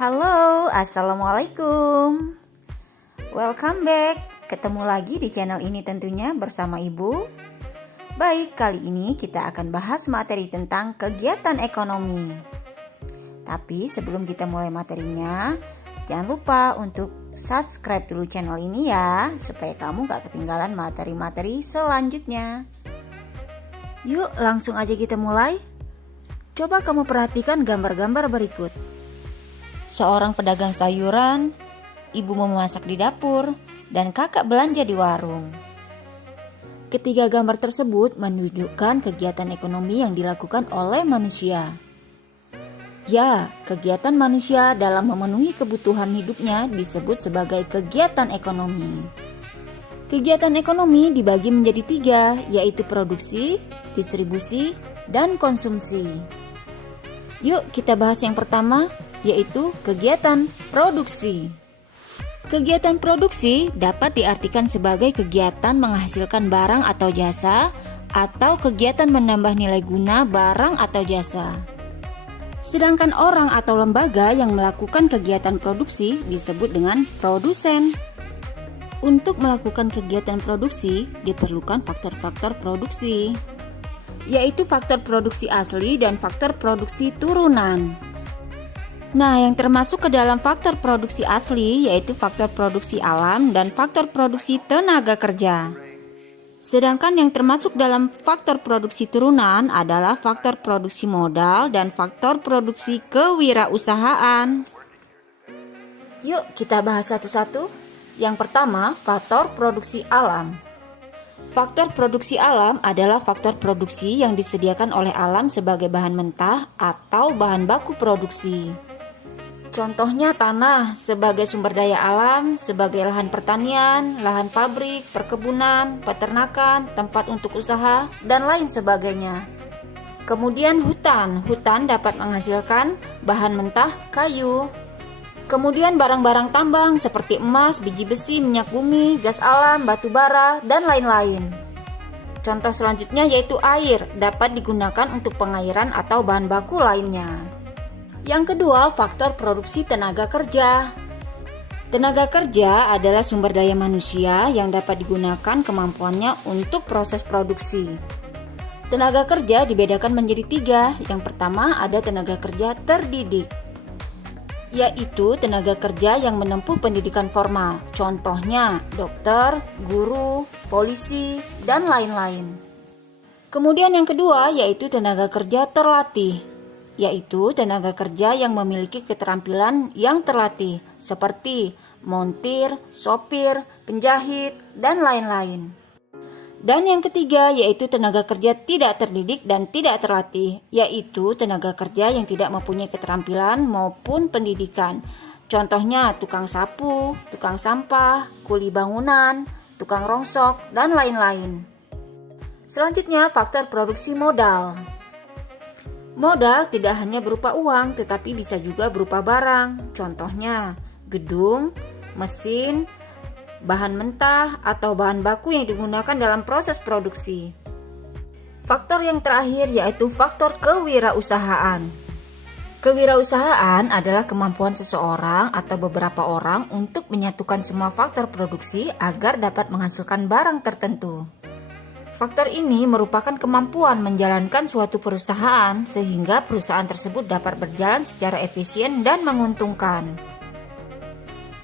Halo, assalamualaikum. Welcome back. Ketemu lagi di channel ini tentunya bersama Ibu. Baik, kali ini kita akan bahas materi tentang kegiatan ekonomi. Tapi sebelum kita mulai materinya, jangan lupa untuk subscribe dulu channel ini ya, supaya kamu gak ketinggalan materi-materi selanjutnya. Yuk, langsung aja kita mulai. Coba kamu perhatikan gambar-gambar berikut. Seorang pedagang sayuran, ibu memasak di dapur, dan kakak belanja di warung. Ketiga gambar tersebut menunjukkan kegiatan ekonomi yang dilakukan oleh manusia. Ya, kegiatan manusia dalam memenuhi kebutuhan hidupnya disebut sebagai kegiatan ekonomi. Kegiatan ekonomi dibagi menjadi tiga, yaitu produksi, distribusi, dan konsumsi. Yuk kita bahas yang pertama, yaitu kegiatan produksi. Kegiatan produksi dapat diartikan sebagai kegiatan menghasilkan barang atau jasa, atau kegiatan menambah nilai guna barang atau jasa. Sedangkan orang atau lembaga yang melakukan kegiatan produksi disebut dengan produsen. Untuk melakukan kegiatan produksi diperlukan faktor-faktor produksi, yaitu faktor produksi asli dan faktor produksi turunan. Nah, yang termasuk ke dalam faktor produksi asli yaitu faktor produksi alam dan faktor produksi tenaga kerja. Sedangkan yang termasuk dalam faktor produksi turunan adalah faktor produksi modal dan faktor produksi kewirausahaan. Yuk kita bahas satu-satu. Yang pertama, faktor produksi alam. Faktor produksi alam adalah faktor produksi yang disediakan oleh alam sebagai bahan mentah atau bahan baku produksi. Contohnya tanah sebagai sumber daya alam, sebagai lahan pertanian, lahan pabrik, perkebunan, peternakan, tempat untuk usaha, dan lain sebagainya. Kemudian hutan dapat menghasilkan bahan mentah kayu. Kemudian barang-barang tambang seperti emas, biji besi, minyak bumi, gas alam, batu bara, dan lain-lain. Contoh selanjutnya yaitu air, dapat digunakan untuk pengairan atau bahan baku lainnya. Yang kedua, faktor produksi tenaga kerja. Tenaga kerja adalah sumber daya manusia yang dapat digunakan kemampuannya untuk proses produksi. Tenaga kerja dibedakan menjadi tiga. Yang pertama ada tenaga kerja terdidik, yaitu tenaga kerja yang menempuh pendidikan formal. Contohnya dokter, guru, polisi, dan lain-lain. Kemudian yang kedua yaitu tenaga kerja terlatih, yaitu tenaga kerja yang memiliki keterampilan yang terlatih seperti montir, sopir, penjahit, dan lain-lain. Dan yang ketiga yaitu tenaga kerja tidak terdidik dan tidak terlatih, yaitu tenaga kerja yang tidak mempunyai keterampilan maupun pendidikan. Contohnya tukang sapu, tukang sampah, kuli bangunan, tukang rongsok, dan lain-lain. Selanjutnya faktor produksi modal. Modal tidak hanya berupa uang, tetapi bisa juga berupa barang. Contohnya gedung, mesin, bahan mentah, atau bahan baku yang digunakan dalam proses produksi. Faktor yang terakhir yaitu faktor kewirausahaan. Kewirausahaan adalah kemampuan seseorang atau beberapa orang untuk menyatukan semua faktor produksi agar dapat menghasilkan barang tertentu. Faktor ini merupakan kemampuan menjalankan suatu perusahaan sehingga perusahaan tersebut dapat berjalan secara efisien dan menguntungkan.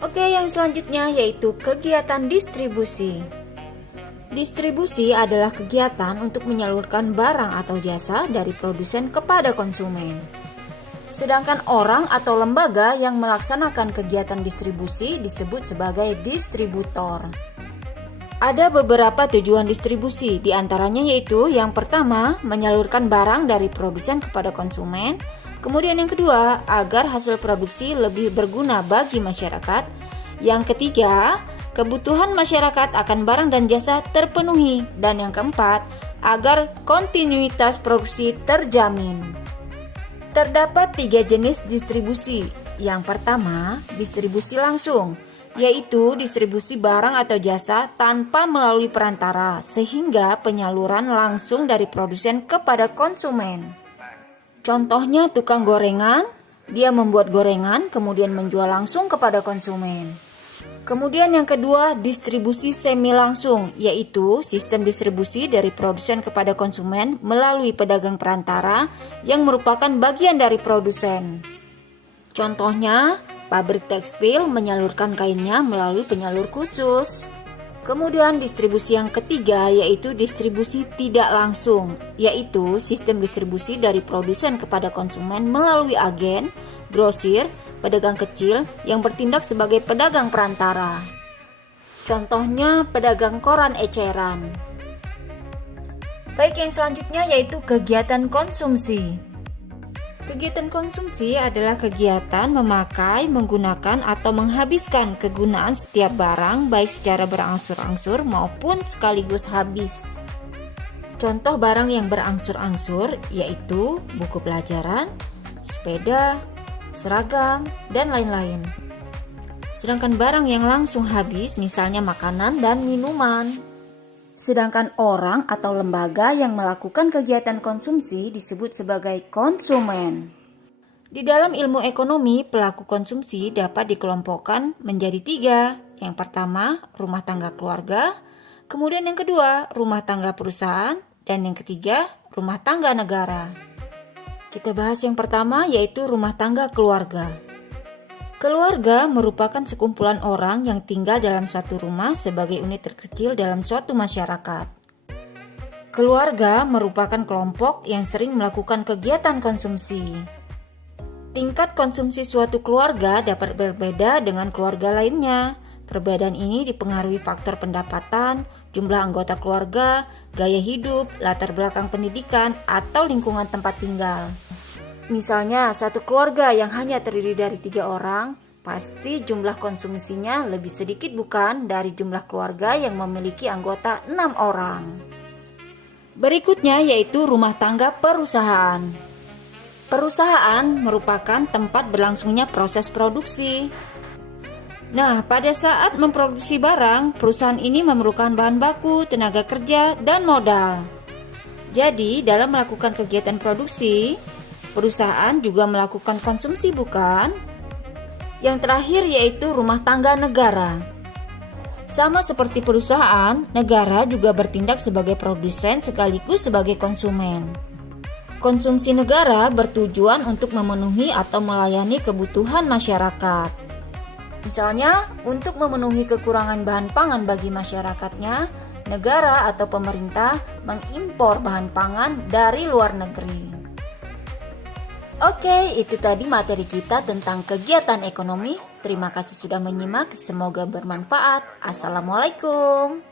Oke, yang selanjutnya yaitu kegiatan distribusi. Distribusi adalah kegiatan untuk menyalurkan barang atau jasa dari produsen kepada konsumen. Sedangkan orang atau lembaga yang melaksanakan kegiatan distribusi disebut sebagai distributor. Ada beberapa tujuan distribusi, diantaranya yaitu yang pertama, menyalurkan barang dari produsen kepada konsumen. Kemudian yang kedua, agar hasil produksi lebih berguna bagi masyarakat. Yang ketiga, kebutuhan masyarakat akan barang dan jasa terpenuhi. Dan yang keempat, agar kontinuitas produksi terjamin. Terdapat tiga jenis distribusi. Yang pertama, distribusi langsung, yaitu distribusi barang atau jasa tanpa melalui perantara, sehingga penyaluran langsung dari produsen kepada konsumen. Contohnya tukang gorengan, Dia membuat gorengan kemudian menjual langsung kepada konsumen. Kemudian yang kedua, distribusi semi langsung, yaitu sistem distribusi dari produsen kepada konsumen melalui pedagang perantara yang merupakan bagian dari produsen. Contohnya, pabrik tekstil menyalurkan kainnya melalui penyalur khusus. Kemudian distribusi yang ketiga yaitu distribusi tidak langsung, yaitu sistem distribusi dari produsen kepada konsumen melalui agen, grosir, pedagang kecil yang bertindak sebagai pedagang perantara. Contohnya pedagang koran eceran. Baik, yang selanjutnya yaitu kegiatan konsumsi. Kegiatan konsumsi adalah kegiatan memakai, menggunakan, atau menghabiskan kegunaan setiap barang baik secara berangsur-angsur maupun sekaligus habis. Contoh barang yang berangsur-angsur yaitu buku pelajaran, sepeda, seragam, dan lain-lain. Sedangkan barang yang langsung habis misalnya makanan dan minuman. Sedangkan orang atau lembaga yang melakukan kegiatan konsumsi disebut sebagai konsumen. Di dalam ilmu ekonomi, pelaku konsumsi dapat dikelompokkan menjadi 3. Yang pertama, rumah tangga keluarga. Kemudian yang kedua, rumah tangga perusahaan. Dan yang ketiga, rumah tangga negara. Kita bahas yang pertama yaitu rumah tangga keluarga. Keluarga merupakan sekumpulan orang yang tinggal dalam satu rumah sebagai unit terkecil dalam suatu masyarakat. Keluarga merupakan kelompok yang sering melakukan kegiatan konsumsi. Tingkat konsumsi suatu keluarga dapat berbeda dengan keluarga lainnya. Perbedaan ini dipengaruhi faktor pendapatan, jumlah anggota keluarga, gaya hidup, latar belakang pendidikan, atau lingkungan tempat tinggal. Misalnya, satu keluarga yang hanya terdiri dari 3 orang, pasti jumlah konsumsinya lebih sedikit bukan dari jumlah keluarga yang memiliki anggota 6 orang. Berikutnya yaitu rumah tangga perusahaan. Perusahaan merupakan tempat berlangsungnya proses produksi. Nah, pada saat memproduksi barang, perusahaan ini memerlukan bahan baku, tenaga kerja, dan modal. Jadi, dalam melakukan kegiatan produksi, perusahaan juga melakukan konsumsi, bukan? Yang terakhir yaitu rumah tangga negara. Sama seperti perusahaan, negara juga bertindak sebagai produsen sekaligus sebagai konsumen. Konsumsi negara bertujuan untuk memenuhi atau melayani kebutuhan masyarakat. Misalnya, untuk memenuhi kekurangan bahan pangan bagi masyarakatnya, negara atau pemerintah mengimpor bahan pangan dari luar negeri. Oke, itu tadi materi kita tentang kegiatan ekonomi. Terima kasih sudah menyimak, semoga bermanfaat. Assalamualaikum.